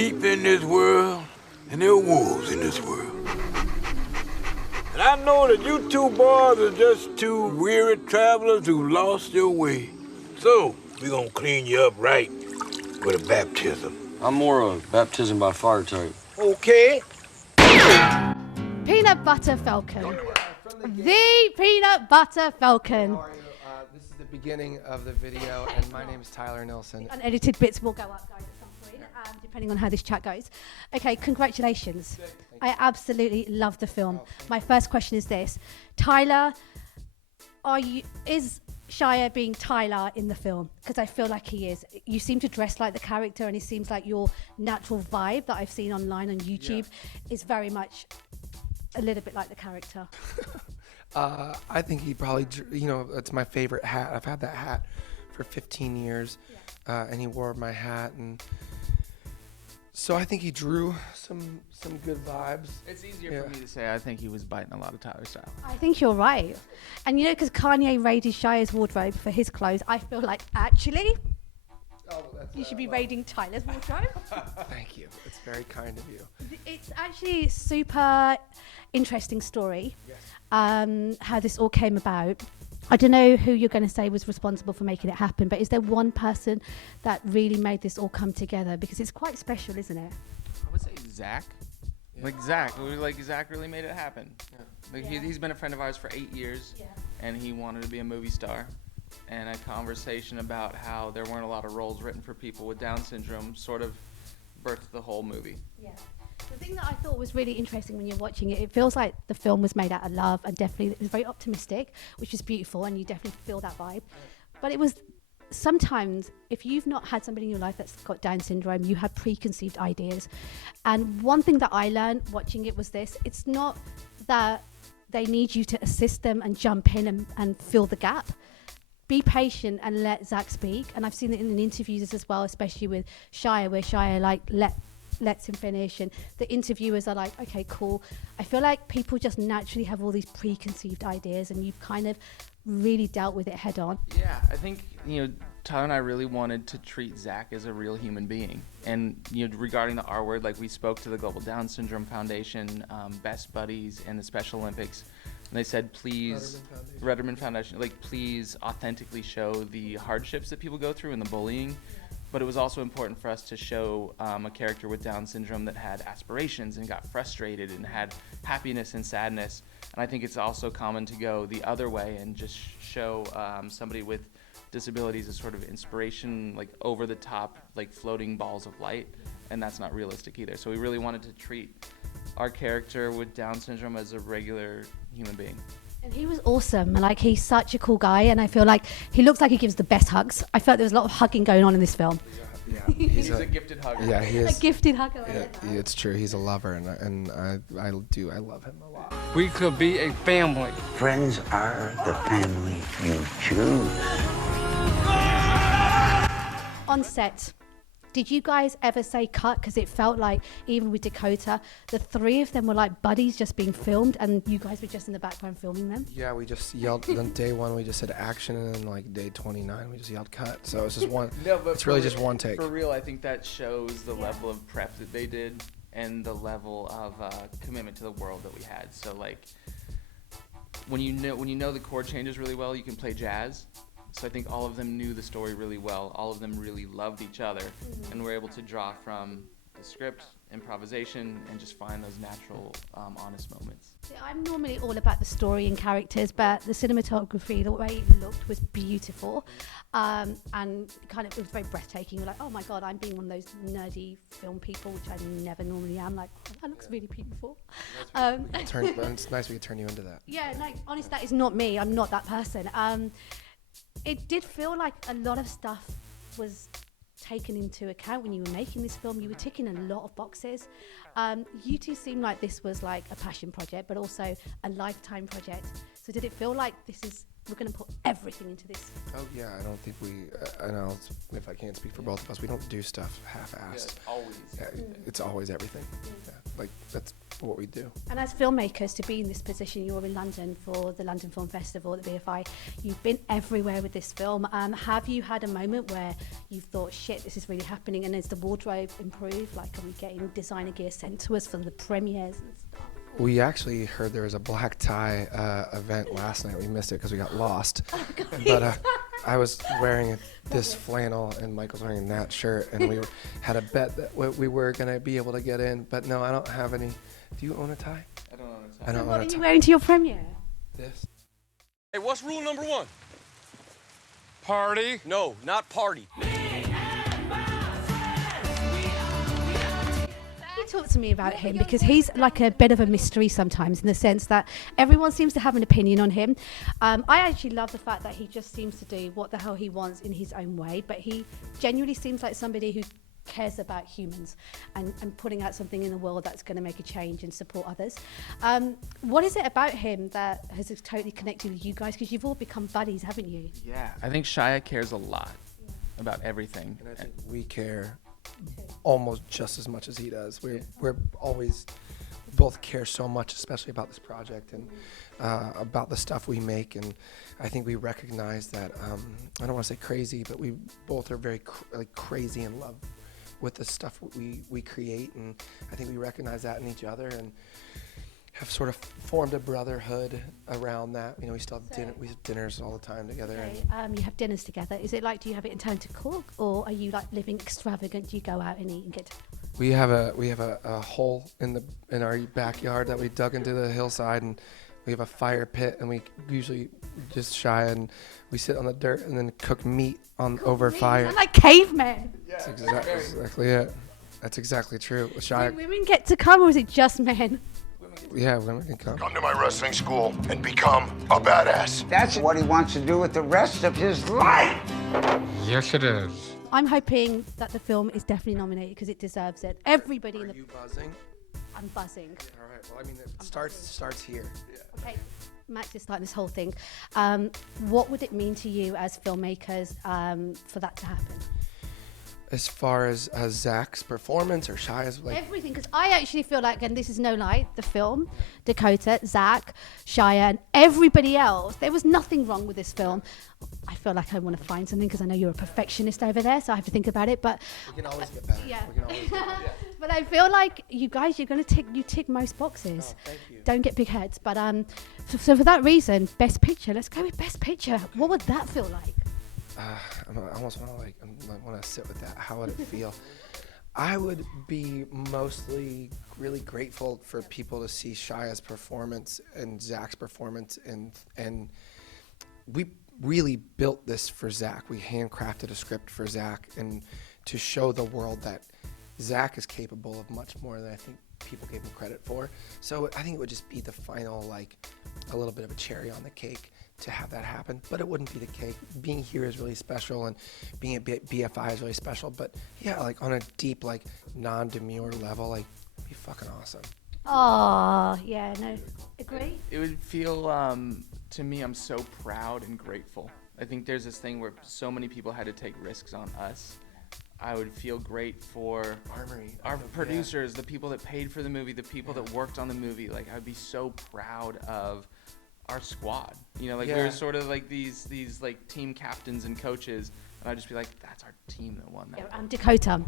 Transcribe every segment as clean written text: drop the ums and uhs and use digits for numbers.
sheep in this world, and there are wolves in this world. And I know that you two boys are just two weary travelers who lost your way. So, we're gonna clean you up right with a baptism. I'm more a baptism by fire type. Okay. Peanut Butter Falcon. The Peanut Butter Falcon. This is the beginning of the video, and my name is Tyler Nilsson. Unedited bits will go up, guys, at some point, depending on how this chat goes. Okay, congratulations. I absolutely love the film. My first question is this. Tyler, is Shia being Tyler in the film? Because I feel like he is. You seem to dress like the character, and it seems like your natural vibe that I've seen online on YouTube is very much a little bit like the character. I think he probably, it's my favorite hat. I've had that hat for 15 years, and he wore my hat, and so I think he drew some good vibes. It's easier for me to say I think he was biting a lot of Tyler style. I think you're right. And because Kanye raided Shia's wardrobe for his clothes, I feel like actually you should be raiding Tyler's wardrobe. Thank you. It's very kind of you. It's actually a super interesting story, how this all came about. I don't know who you're going to say was responsible for making it happen, but is there one person that really made this all come together? Because it's quite special, isn't it? I would say Zach. Zach really made it happen. He's been a friend of ours for 8 years, and he wanted to be a movie star. And a conversation about how there weren't a lot of roles written for people with Down syndrome sort of birthed the whole movie. Yeah. The thing that I thought was really interesting when you're watching it, it feels like the film was made out of love, and definitely it was very optimistic, which is beautiful, and you definitely feel that vibe. But it was sometimes, if you've not had somebody in your life that's got Down syndrome, you have preconceived ideas. And one thing that I learned watching it was this: it's not that they need you to assist them and jump in and fill the gap. Be patient and let Zach speak. And I've seen it in interviews as well, especially with Shia, where Shia lets him finish, and the interviewers are like, okay, cool. I feel like people just naturally have all these preconceived ideas, and you've kind of really dealt with it head on. Yeah, I think, Tyler and I really wanted to treat Zach as a real human being. And, regarding the R word, we spoke to the Global Down Syndrome Foundation, Best Buddies, and the Special Olympics. And they said, please, Rudderman Foundation, please authentically show the hardships that people go through and the bullying. But it was also important for us to show a character with Down syndrome that had aspirations and got frustrated and had happiness and sadness. And I think it's also common to go the other way and just show somebody with disabilities as sort of inspiration, over the top, floating balls of light. And that's not realistic either. So we really wanted to treat our character with Down syndrome as a regular human being. And he was awesome. He's such a cool guy, and I feel like he looks like he gives the best hugs. I felt there was a lot of hugging going on in this film. Yeah, he's a gifted hugger. Yeah, he is a gifted hugger. It's true. He's a lover, and I love him a lot. We could be a family. Friends are the family you choose. On set, did you guys ever say cut? Because it felt like, even with Dakota, the three of them were like buddies just being filmed, and you guys were just in the background filming them? Yeah, we just yelled. On day one, we just said action, and then day 29, we just yelled cut. So it's just one. No, but it's really just one take. For real, I think that shows the level of prep that they did and the level of commitment to the world that we had. So when you know the chord changes really well, you can play jazz. So I think all of them knew the story really well. All of them really loved each other, and were able to draw from the script, improvisation, and just find those natural, honest moments. See, I'm normally all about the story and characters, but the cinematography, the way it looked, was beautiful, and it was very breathtaking. You're like, oh my God, I'm being one of those nerdy film people, which I never normally am. Oh, that looks really beautiful. It's nice we could turn you into that. Yeah, honestly, that is not me. I'm not that person. It did feel like a lot of stuff was taken into account when you were making this film. You were ticking a lot of boxes. You two seem like this was like a passion project, but also a lifetime project. So did it feel like we're going to put everything into this? Oh yeah, I don't think I know if I can't speak for both of us, we don't do stuff half-assed. Yeah, it's always everything. It's always everything. Yeah, that's for what we do. And as filmmakers, to be in this position, you were in London for the London Film Festival at the BFI. You've been everywhere with this film. Have you had a moment where you've thought, shit, this is really happening? And has the wardrobe improved? Like, are we getting designer gear sent to us for the premieres and stuff? We actually heard there was a black tie event last night. We missed it because we got lost. Oh, God. But I was wearing this flannel and Michael's wearing that shirt, and we had a bet that we were going to be able to get in. But no, I don't have any. Do you own a tie? I don't own a tie. I don't What own are a you tie. wearing to your premiere? This. Hey, what's rule number 1? Party. No, not party. Talk to me about him, because he's like a bit of a mystery sometimes, in the sense that everyone seems to have an opinion on him. I actually love the fact that he just seems to do what the hell he wants in his own way, but he genuinely seems like somebody who cares about humans and putting out something in the world that's going to make a change and support others. What is it about him that has totally connected with you guys? Because you've all become buddies, haven't you? Yeah, I think Shia cares a lot about everything. And I think we care almost just as much as he does. We're always both care so much, especially about this project and about the stuff we make. And I think we recognize that, I don't want to say crazy, but we both are very crazy in love with the stuff we create. And I think we recognize that in each other and have sort of formed a brotherhood around that. You know, we still have we have dinners all the time together. Okay, you have dinners together. Is it like, do you have it in time to cook, or are you like living extravagant? Do you go out and eat and get? We have a hole in our backyard that we dug into the hillside, and we have a fire pit, and we usually just and we sit on the dirt and then cook meat over fire. I'm like cavemen. That's exactly it. That's exactly true. Do women get to come, or is it just men? Yeah, women can come. Come to my wrestling school and become a badass. That's what he wants to do with the rest of his life. Yes, it is. I'm hoping that the film is definitely nominated because it deserves it. Everybody Are in the. you buzzing? I'm buzzing. All right. Well, I mean, it starts here. Okay, Max is starting this whole thing. What would it mean to you as filmmakers for that to happen? As far as Zach's performance or Shia's, like, Everything, because I actually feel like, and this is no lie, the film, Dakota, Zach, Shia, and everybody else, there was nothing wrong with this film. I feel like I want to find something because I know you're a perfectionist over there, so I have to think about it. But we can always get better. yeah, We can always get better. but I feel like you guys, you're going to tick most boxes. Oh, thank you. Don't get big heads, but so for that reason, Best Picture. Let's go with Best Picture. What would that feel like? I almost want to sit with that. How would it feel? I would be mostly really grateful for people to see Shia's performance and Zach's performance, and we really built this for Zach. We handcrafted a script for Zach, and to show the world that Zach is capable of much more than I think people gave him credit for. So I think it would just be the final, like, a little bit of a cherry on the cake to have that happen, but it wouldn't be the cake. Being here is really special, and being at BFI is really special, but yeah, like on a deep, like, non-demure level, like, it'd be fucking awesome. Oh, yeah, no, agree? It would feel, to me, I'm so proud and grateful. I think there's this thing where so many people had to take risks on us. I would feel great for our producers, the people that paid for the movie, the people that worked on the movie. Like, I would be so proud of our squad. You know, like, we were sort of like these like team captains and coaches, and I'd just be like, that's our team that won that. Yeah, Dakota,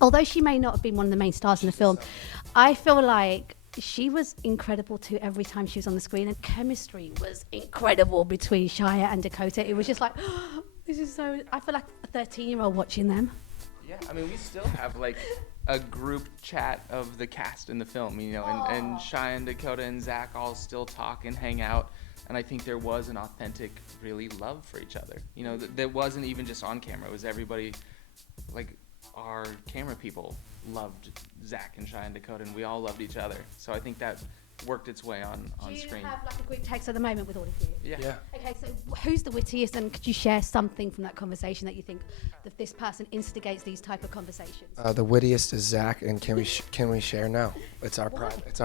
although she may not have been one of the main stars in the film, I feel like she was incredible too every time she was on the screen, and chemistry was incredible between Shia and Dakota. It was just like, oh, this is so, I feel like a 13-year-old watching them. Yeah, I mean, we still have like a group chat of the cast in the film, you know, and Shia and Dakota and Zach all still talk and hang out, and I think there was an authentic, really love for each other. You know, that wasn't even just on camera. It was everybody, like, our camera people loved Zach and Shia and Dakota, and we all loved each other. So I think that worked its way on Do you screen. have like a group text at the moment with all of you? Yeah. Okay, so who's the wittiest, and could you share something from that conversation that you think that this person instigates these type of conversations? The wittiest is Zach, and can we share now? It's our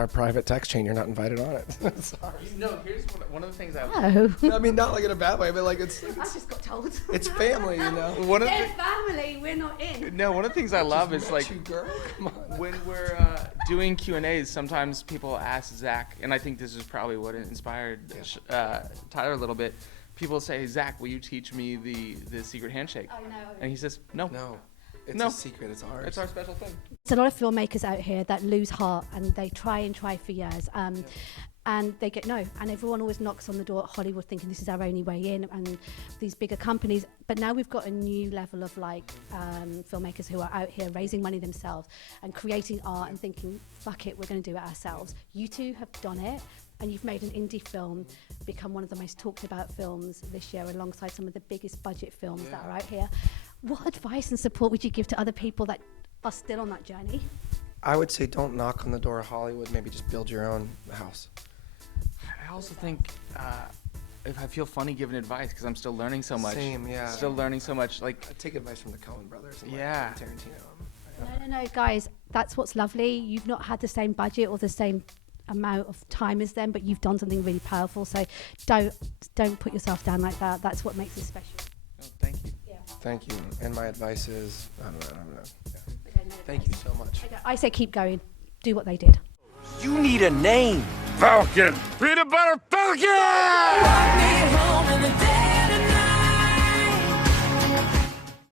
private text chain. You're not invited on it. Sorry. No, here's one of the things Oh, I mean, not like in a bad way, but like it's I just got told. it's family, you know. one of They're the, family, we're not in. no, one of the things I love is Met like you, girl. Come on. when we're doing Q&As, sometimes people ask Zach, and I think this is probably what inspired Tyler a little bit. People say, Zach, will you teach me the secret handshake? I know. And he says, no. No, it's No. a secret. It's ours. It's our special thing. There's a lot of filmmakers out here that lose heart and they try for years. And they get no, and everyone always knocks on the door at Hollywood thinking this is our only way in, and these bigger companies. But now we've got a new level of filmmakers who are out here raising money themselves and creating art and thinking, fuck it, we're going to do it ourselves. You two have done it, and you've made an indie film become one of the most talked about films this year, alongside some of the biggest budget films that are out here. What advice and support would you give to other people that are still on that journey? I would say don't knock on the door of Hollywood. Maybe just build your own house. I also think if I feel funny giving advice because I'm still learning so much. Same, yeah. Still learning so much. Like, I take advice from the Coen brothers and Yeah. like Tarantino. No, guys, that's what's lovely. You've not had the same budget or the same amount of time as them, but you've done something really powerful. So don't put yourself down like that. That's what makes it special. oh, thank you. Thank you. And my advice is, I don't know. Yeah. Okay, no, Thank you so much. okay, I say keep going. Do what they did. You need a name. Falcon! Peanut Butter Falcon!